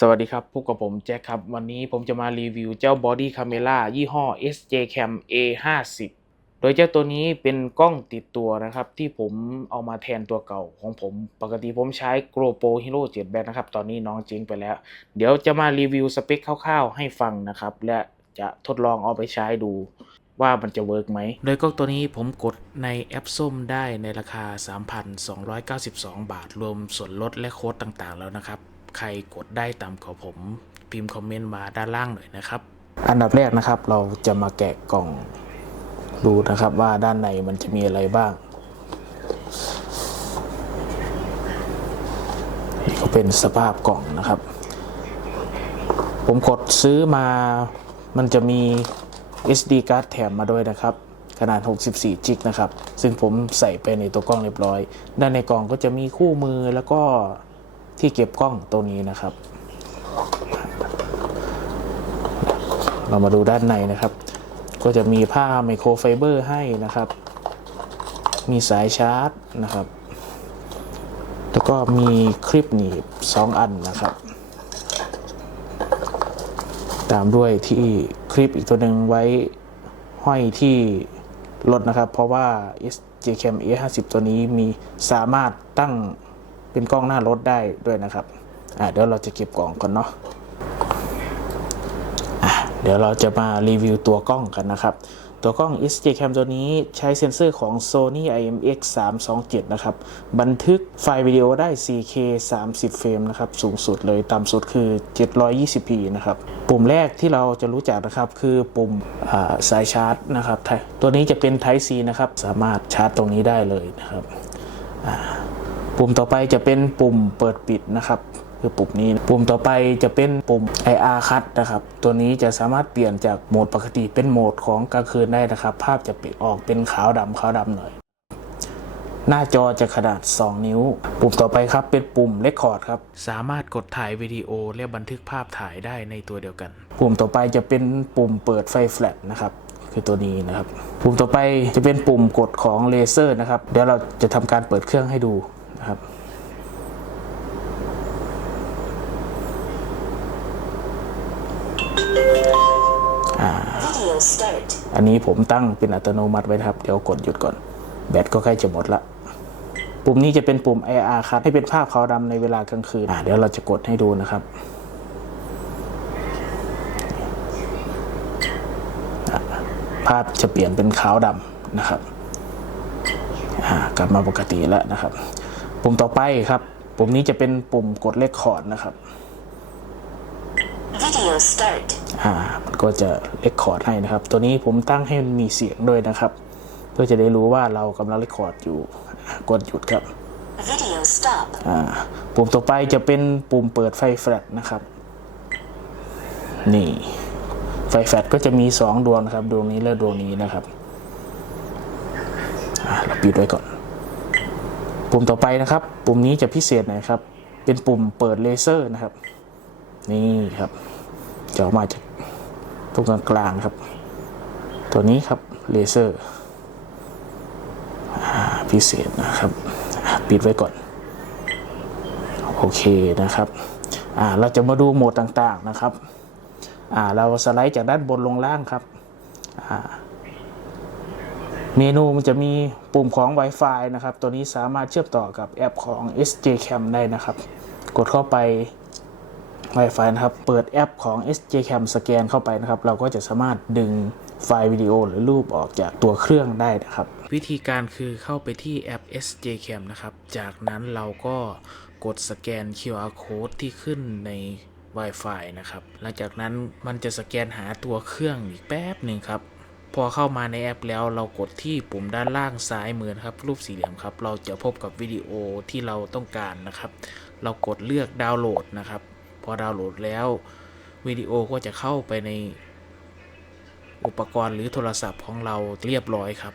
สวัสดีครับ พบกับผมแจ็คครับ วันนี้ผมจะมารีวิวเจ้า Body Camera ยี่ห้อ SJ Cam A50 โดยเจ้าตัวนี้เป็นกล้องติดตัวนะครับ ที่ผมเอามาแทนตัวเก่าของผม ปกติผมใช้ GoPro Hero 7 Back นะครับ ตอนนี้น้องเจ๊งไปแล้ว เดี๋ยวจะมารีวิวสเปคคร่าวๆให้ฟังนะครับ และจะทดลองเอาไปใช้ดูว่ามันจะเวิร์กไหม โดยกล้องตัวนี้ผมกดในแอปส้มได้ในราคา 3,292 บาท รวมส่วนลดและโค้ดต่างๆแล้วนะครับ ใครกดได้ตามขอผม พิมพ์คอมเมนต์มาด้านล่างหน่อยนะครับ อันดับแรกนะครับเราจะมาแกะกล่องดูนะครับว่าด้านในมันจะมีอะไรบ้างนี่ก็เป็นสภาพกล่องนะครับ ผมกดซื้อมามันจะมี SD card แถมมาด้วยนะครับ ขนาด 64 จิกนะครับ ซึ่งผมใส่ไปในตัวกล้องเรียบร้อย ด้านในกล่องก็จะมีคู่มือแล้วก็ ที่เก็บกล้องตัวนี้นะครับ เรามาดูด้านในนะครับ ก็จะมีผ้าไมโครไฟเบอร์ให้นะครับ มีสายชาร์จนะครับ แล้วก็มีคลิปหนีบ 2 อันนะครับ ตามด้วยที่คลิปอีกตัวหนึ่งไว้ห้อยที่รถนะครับ เพราะว่า SJ Cam A50 ตัวนี้มีสามารถตั้ง เป็นกล้องหน้ารถได้ด้วยนะครับอ่าเดี๋ยวเราจะเก็บกล่องก่อนเนาะอะเดี๋ยวเราจะมารีวิวตัวกล้องกันนะครับ ตัวกล้อง SJ Cam ตัวนี้ใช้เซ็นเซอร์ของ Sony IMX 327 นะครับ บันทึกไฟล์วิดีโอได้ 4K 30 เฟรมนะครับ สูงสุดเลยต่ำสุดคือ 720p นะครับ ปุ่มแรกที่เราจะรู้จักนะครับ คือปุ่มาสายชาร์จนะครับ ตัวนี้จะเป็น Type C นะครับ สามารถชาร์จตรงนี้ได้เลยนะครับ ปุ่มต่อไปจะเป็นปุ่มเปิดปิดนะครับ คือปุ่มนี้ ปุ่มต่อไปจะเป็นปุ่ม IR cut นะครับ ตัวนี้จะสามารถเปลี่ยนจากโหมดปกติเป็นโหมดของกลางคืนได้นะครับ ภาพจะปิดออกเป็นขาวดำขาวดำหน่อย หน้าจอจะขนาด 2 นิ้ว ปุ่มต่อไปครับเป็นปุ่ม Record ครับ สามารถกดถ่ายวิดีโอและบันทึกภาพถ่ายได้ในตัวเดียวกัน ปุ่มต่อไปจะเป็นปุ่มเปิดไฟแฟลชนะครับคือตัวนี้นะครับ ปุ่มต่อไปจะเป็นปุ่มกดของเลเซอร์นะครับ เดี๋ยวเราจะทำการเปิดเครื่องให้ดู นะครับอันนี้ผมตั้งเป็นอัตโนมัติไว้ครับเดี๋ยวกดหยุดก่อน แบตก็ใกล้จะหมดละปุ่มนี้จะเป็นปุ่ม IR ครับให้เป็นภาพขาวดำในเวลากลางคืนอ่าเดี๋ยวเราจะกดให้ดูนะครับภาพจะเปลี่ยนเป็นขาวดำนะครับอ่ากลับมาปกติแล้วนะครับ ปุ่มต่อไปครับ ปุ่มนี้จะเป็นปุ่มกดเลขคอร์ดนะครับ Video start. อ่ามันก็จะเรคคอร์ดให้นะครับ ตัวนี้ผมตั้งให้มันมีเสียงด้วยนะครับ เพื่อจะได้รู้ว่าเรากำลังเรคคอร์ดอยู่อ่ากดหยุดครับ Video stop. อ่าปุ่มต่อไปจะเป็นปุ่มเปิดไฟแฟลชนะครับ นี่ไฟแฟลชก็จะมี 2 ดวงนะครับ ดวงนี้และดวงนี้นะครับอ่าเราปิดไว้ก่อน ปุ่มต่อไปนะครับ ปุ่มนี้จะพิเศษหน่อยครับ เป็นปุ่มเปิดเลเซอร์นะครับ นี่ครับจะออกมาจากตรงกลางครับ ตัวนี้ครับเลเซอร์พิเศษนะครับ ปิดไว้ก่อน โอเคนะครับเราจะมาดูโหมดต่างๆนะครับเราสไลด์จากด้านบนลงล่างครับ เมนูมันจะมีปุ่มของ Wi-Fi นะครับ ตัวนี้สามารถเชื่อมต่อกับแอปของ SJ Cam ได้นะครับ กดเข้าไป Wi-Fi นะครับ เปิดแอปของ SJ Cam สแกนเข้าไปนะครับ เราก็จะสามารถดึงไฟล์วิดีโอหรือรูปออกจากตัวเครื่องได้นะครับ วิธีการคือเข้าไปที่แอป SJ Cam นะครับ จากนั้นเราก็กดสแกน QR code ที่ขึ้นใน Wi-Fi นะครับ หลังจากนั้นมันจะสแกนหาตัวเครื่องอีกแป๊บหนึ่งครับ พอเข้ามาในแอปแล้วเรากดที่ปุ่มด้านล่างซ้ายมือนะครับ รูปสี่เหลี่ยมครับ เราจะพบกับวิดีโอที่เราต้องการนะครับ เรากดเลือกดาวน์โหลดนะครับ พอดาวน์โหลดแล้ววิดีโอก็จะเข้าไปในอุปกรณ์หรือโทรศัพท์ของเราเรียบร้อยครับ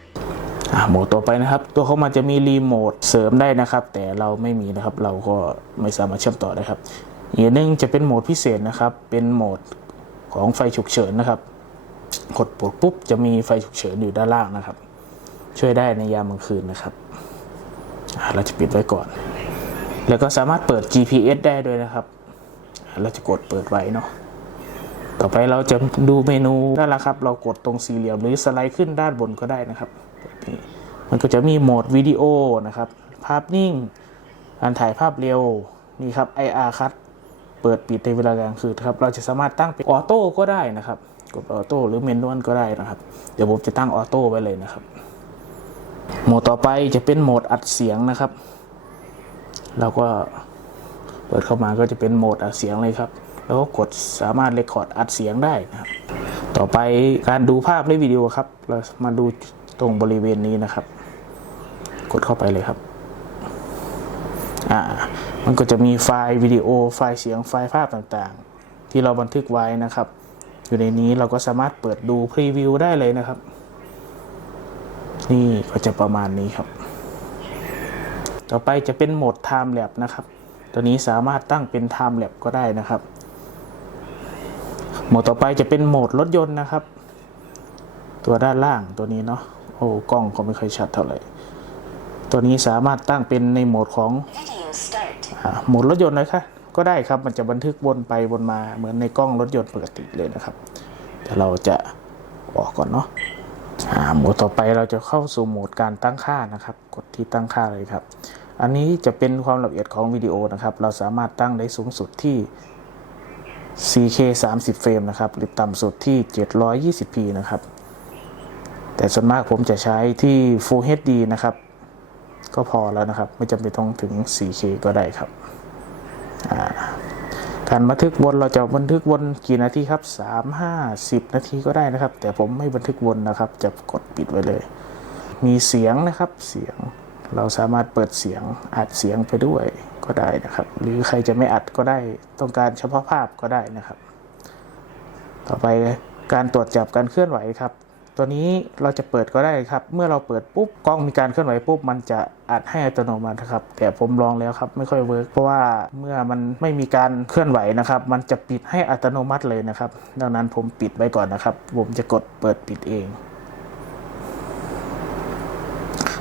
อ่าโหมดต่อไปนะครับ ตัวเขามันจะมีรีโมทเสริมได้นะครับ แต่เราไม่มีนะครับ เราก็ไม่สามารถเชื่อมต่อได้ครับอีกหนึงจะเป็นโหมดพิเศษนะครับ เป็นโหมดของไฟฉุกเฉินนะครับ กดปุ่มปุ๊บจะมีไฟฉุกเฉินอยู่ด้านล่างนะครับ ช่วยได้ในยามกลางคืนนะครับเราจะปิดไว้ก่อน แล้วก็สามารถเปิด GPS ได้ด้วยนะครับ เราจะกดเปิดไว้เนาะต่อไปเราจะดูเมนูนั่นแหละครับ เรากดตรงสี่เหลี่ยมหรือสไลด์ขึ้นด้านบนก็ได้นะครับ มันก็จะมีโหมดวิดีโอนะครับ ภาพนิ่งการถ่ายภาพเร็วนี่ครับ IR คัดเปิดปิดในเวลากลางคืนครับ เราจะสามารถตั้งเป็นออโต้ก็ได้นะครับ กดออโต้หรือเมนนวลก็ได้นะครับ เดี๋ยวผมจะตั้งออโต้ไว้เลยนะครับ โหมดต่อไปจะเป็นโหมดอัดเสียงนะครับเราก็เปิดเข้ามาก็จะเป็นโหมดอัดเสียงเลยครับ แล้วก็กดสามารถเรคคอร์ดอัดเสียงได้นะครับ ต่อไปการดูภาพและวิดีโอครับ เรามาดูตรงบริเวณนี้นะครับ กดเข้าไปเลยครับอ่ามันก็จะมีไฟล์วิดีโอไฟล์เสียงไฟล์ภาพต่างๆ ที่เราบันทึกไว้นะครับ อยู่ในนี้เราก็สามารถเปิดดูพรีวิวได้เลยนะครับ นี่ก็จะประมาณนี้ครับ ต่อไปจะเป็นโหมด Time Lapse นะครับ ตัวนี้สามารถตั้งเป็น Time Lapse ก็ได้นะครับ โหมดต่อไปจะเป็นโหมดรถยนต์นะครับ ตัวด้านล่างตัวนี้เนาะโอ้กล้องก็ไม่ค่อยชัดเท่าไหร่ตัวนี้สามารถตั้งเป็นในโหมดของ Video start. อ่าโหมดรถยนต์นะคะ ก็ได้ครับมันจะบันทึกวนไปวนมาเหมือนในกล้องรถยนต์ปกติเลยนะครับ แต่เราจะออกก่อนเนาะโหมดต่อไปเราจะเข้าสู่โหมดการตั้งค่านะครับ กดที่ตั้งค่าเลยครับ อันนี้จะเป็นความละเอียดของวิดีโอนะครับ เราสามารถตั้งได้สูงสุดที่ 4K 30 เฟรมนะครับ หรือต่ำสุดที่ 720p นะครับ แต่ส่วนมากผมจะใช้ที่ Full HD นะครับ ก็พอแล้วนะครับ ไม่จำเป็นต้องถึง 4K ก็ได้ครับ การบันทึกวนเราจะบันทึกวนกี่นาทีครับ3 5 10 นาทีก็ได้นะครับ แต่ผมไม่บันทึกวนนะครับ จะกดปิดไว้เลย มีเสียงนะครับเสียงเราสามารถเปิดเสียงอัดเสียงไปด้วยก็ได้นะครับ หรือใครจะไม่อัดก็ได้ต้องการเฉพาะภาพก็ได้นะครับ ต่อไปการตรวจจับการเคลื่อนไหวครับ ตัวนี้เราจะเปิดก็ได้ครับ เมื่อเราเปิดปุ๊บกล้องมีการเคลื่อนไหวปุ๊บมันจะอัดให้อัตโนมัติครับแต่ผมลองแล้วครับไม่ค่อยเวิร์กเพราะว่าเมื่อมันไม่มีการเคลื่อนไหวนะครับ มันจะปิดให้อัตโนมัติเลยนะครับ ดังนั้นผมปิดไว้ก่อนนะครับ ผมจะกดเปิดปิดเอง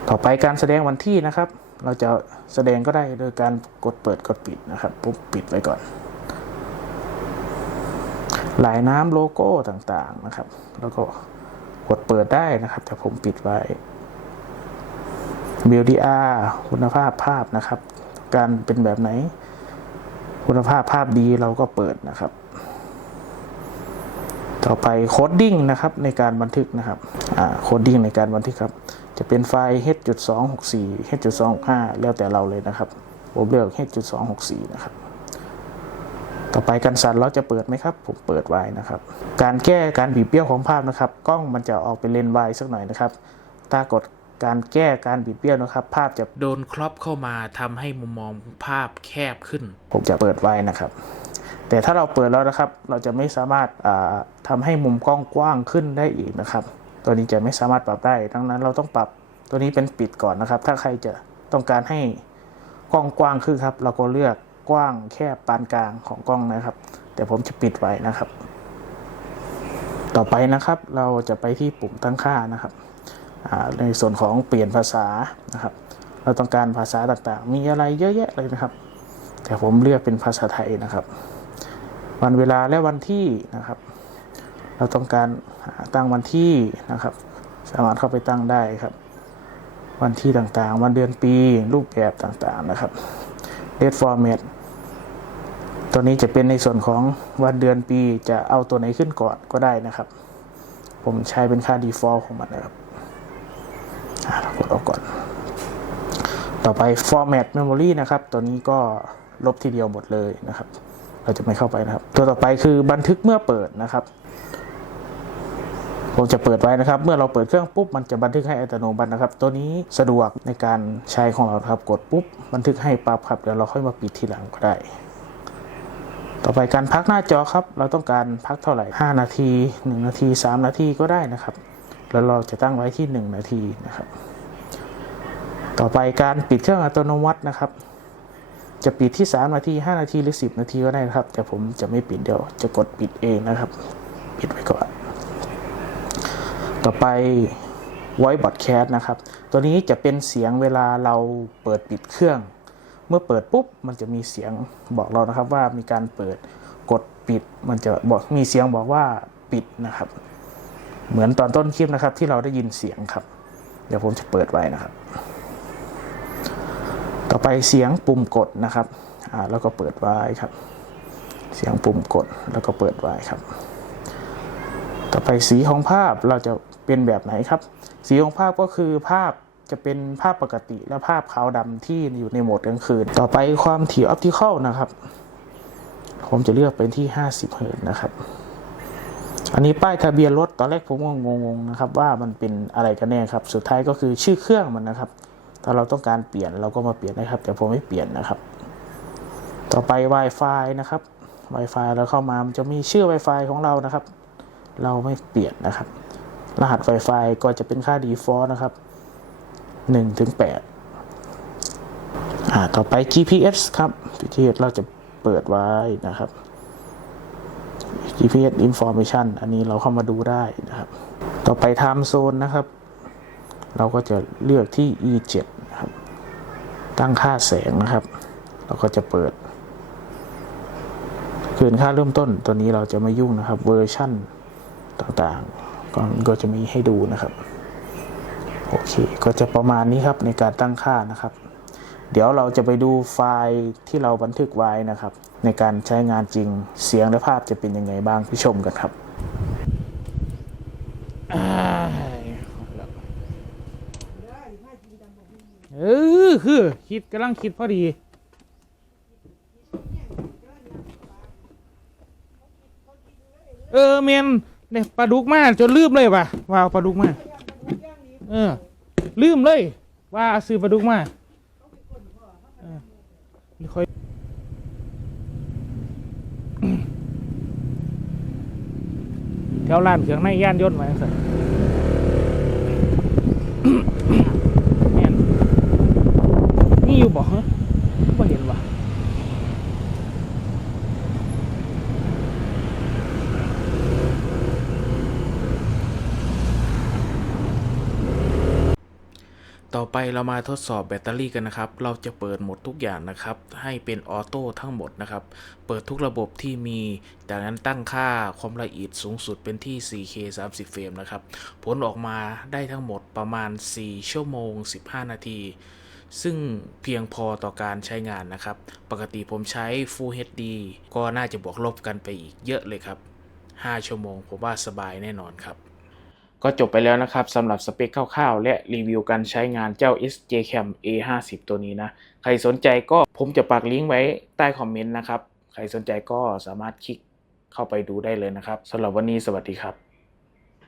ต่อไปการแสดงวันที่นะครับ เราจะแสดงก็ได้โดยการกดเปิดกดปิดนะครับปุ๊บปิดไว้ก่อนลายน้ำโลโก้ต่างๆนะครับ แล้วก็ กดเปิดได้นะครับ แต่ผมปิดไว้ BLDR คุณภาพภาพนะครับ การเป็นแบบไหน คุณภาพภาพดีเราก็เปิดนะครับ ต่อไปโคดดิ้งนะครับในการบันทึกนะครับอ่าโคดดิ้งในการบันทึกครับ จะเป็นไฟล์ h.264 h.265 แล้วแต่เราเลยนะครับ ผมเลือก h.264 นะครับ อไปการสั่นเราจะเปิดไหมครับ ผมเปิดไว้นะครับ การแก้การบีบเบี้ยวของภาพนะครับ กล้องมันจะออกเป็นเลนส์วายสักหน่อยนะครับถ้ากดการแก้การบีบเบี้ยวนะครับ ภาพจะโดนครอบเข้ามาทำให้มุมมองภาพแคบขึ้น ผมจะเปิดไว้นะครับ แต่ถ้าเราเปิดแล้วนะครับ เราจะไม่สามารถอ่าทำให้มุมกล้องกว้างขึ้นได้อีกนะครับ ตัวนี้จะไม่สามารถปรับได้ ดังนั้นเราต้องปรับตัวนี้เป็นปิดก่อนนะครับ ถ้าใครจะต้องการให้กล้องกว้างขึ้นครับ เราก็เลือก กว้างแคบปานกลางของกล้องนะครับแต่ผมจะปิดไว้นะครับ ต่อไปนะครับเราจะไปที่ปุ่มตั้งค่านะครับ ในส่วนของเปลี่ยนภาษานะครับ เราต้องการภาษาต่างๆ มีอะไรเยอะแยะเลยนะครับ แต่ผมเลือกเป็นภาษาไทยนะครับ วันเวลาและวันที่นะครับ เราต้องการตั้งวันที่นะครับ สามารถเข้าไปตั้งได้ครับวันที่ต่างๆ วันเดือนปี รูปแบบต่างๆ นะครับ date format ตัวนี้จะเป็นในส่วนของวันเดือนปีจะเอาตัวไหนขึ้นก่อนก็ได้นะครับ ผมใช้เป็นค่า default ของมันนะครับกดออกก่อน ต่อไป format memory นะครับ ตัวนี้ก็ลบทีเดียวหมดเลยนะครับ เราจะไม่เข้าไปนะครับ ตัวต่อไปคือบันทึกเมื่อเปิดนะครับผมจะเปิดไว้นะครับ เมื่อเราเปิดเครื่องปุ๊บมันจะบันทึกให้อัตโนมัตินะครับ ตัวนี้สะดวกในการใช้ของเราครับ กดปุ๊บบันทึกให้ปั๊บครับเดี๋ยวเราค่อยมาปิดทีหลังก็ได้ ต่อไปการพักหน้าจอครับ เราต้องการพักเท่าไหร่ 5 นาที 1 นาที 3 นาทีก็ได้นะครับ แล้วเราจะตั้งไว้ที่ 1 นาทีนะครับ ต่อไปการปิดเครื่องอัตโนมัตินะครับ จะปิดที่ 3 นาที 5 นาทีหรือ 10 นาทีก็ได้นะครับ แต่ผมจะไม่ปิดเดี๋ยวจะกดปิดเองนะครับ ปิดไว้ก่อน ต่อไป voice broadcast นะครับ ตัวนี้จะเป็นเสียงเวลาเราเปิดปิดเครื่อง เมื่อเปิดปุ๊บมันจะมีเสียงบอกเรานะครับว่ามีการเปิดกดปิด มันจะบอกมีเสียงบอกว่าปิดนะครับ เหมือนตอนต้นคลิปนะครับที่เราได้ยินเสียงครับ เดี๋ยวผมจะเปิดไว้นะครับ ต่อไปเสียงปุ่มกดนะครับอ่าแล้วก็เปิดไว้ครับ เสียงปุ่มกดแล้วก็เปิดไว้ครับ ต่อไปสีของภาพเราจะเป็นแบบไหนครับ สีของภาพก็คือภาพ จะเป็นภาพปกติและภาพขาวดำที่อยู่ในโหมดกลางคืน ต่อไปความถี่ออปติคอลนะครับ ผมจะเลือกเป็นที่ 50 เฮิร์ตนะครับ อันนี้ป้ายทะเบียนรถตอนแรกผมก็งงๆนะครับ ว่ามันเป็นอะไรกันแน่ครับ สุดท้ายก็คือชื่อเครื่องมันนะครับ ถ้าเราต้องการเปลี่ยนเราก็มาเปลี่ยนได้ครับ แต่ผมไม่เปลี่ยนนะครับ ต่อไป Wi-Fi นะครับ Wi-Fi เราเข้ามามันจะมีชื่อ Wi-Fi ของเรานะครับ เราไม่เปลี่ยนนะครับ รหัส Wi-Fi ก็จะเป็นค่า default นะครับ 1ถึง8อ่าต่อไป GPS ครับ GPS เราจะเปิดไว้นะครับ GPS information อันนี้เราเข้ามาดูได้นะครับ ต่อไป time zone นะครับ เราก็จะเลือกที่ E7 นะครับ ตั้งค่าแสงนะครับ เราก็จะเปิดเกินค่าเริ่มต้นตัวนี้เราจะไม่ยุ่งนะครับ เวอร์ชั่นต่างๆก็ก็จะมีให้ดูนะครับ โอเค ก็จะประมาณนี้ครับในการตั้งค่านะครับ เดี๋ยวเราจะไปดูไฟล์ที่เราบันทึกไว้นะครับ ในการใช้งานจริงเสียงและภาพจะเป็นยังไงบ้างไปชมกันครับเออคือคิดกำลังคิดพอดีเออเมนเนี่ยปลาดุกมาจนลืมเลยป่ะว่าเอาปลาดุกมา เออ ลืมเลย ว่าซื้อปลาดุกมาค่อยแถวร้านเครื่องในย่านยนต์มาสักแม่นนี่อยู่บ่ฮะบ่เห็นว่ะ ต่อไปเรามาทดสอบแบตเตอรี่กันนะครับ เราจะเปิดหมดทุกอย่างนะครับ ให้เป็นออโต้ทั้งหมดนะครับ เปิดทุกระบบที่มี จากนั้นตั้งค่าความละเอียดสูงสุดเป็นที่ 4K 30 เฟรมนะครับ ผลออกมาได้ทั้งหมดประมาณ 4 ชั่วโมง 15 นาที ซึ่งเพียงพอต่อการใช้งานนะครับ ปกติผมใช้ Full HD ก็น่าจะบวกลบกันไปอีกเยอะเลยครับ 5 ชั่วโมงผมว่าสบายแน่นอนครับ ก็จบไปแล้วนะครับสำหรับสเปคคร่าวๆ และรีวิวการใช้งานเจ้า SJ Cam A50 ตัวนี้นะ ใครสนใจก็ผมจะปักลิงก์ไว้ใต้คอมเมนต์นะครับ ใครสนใจก็สามารถคลิกเข้าไปดูได้เลยนะครับสำหรับวันนี้สวัสดีครับ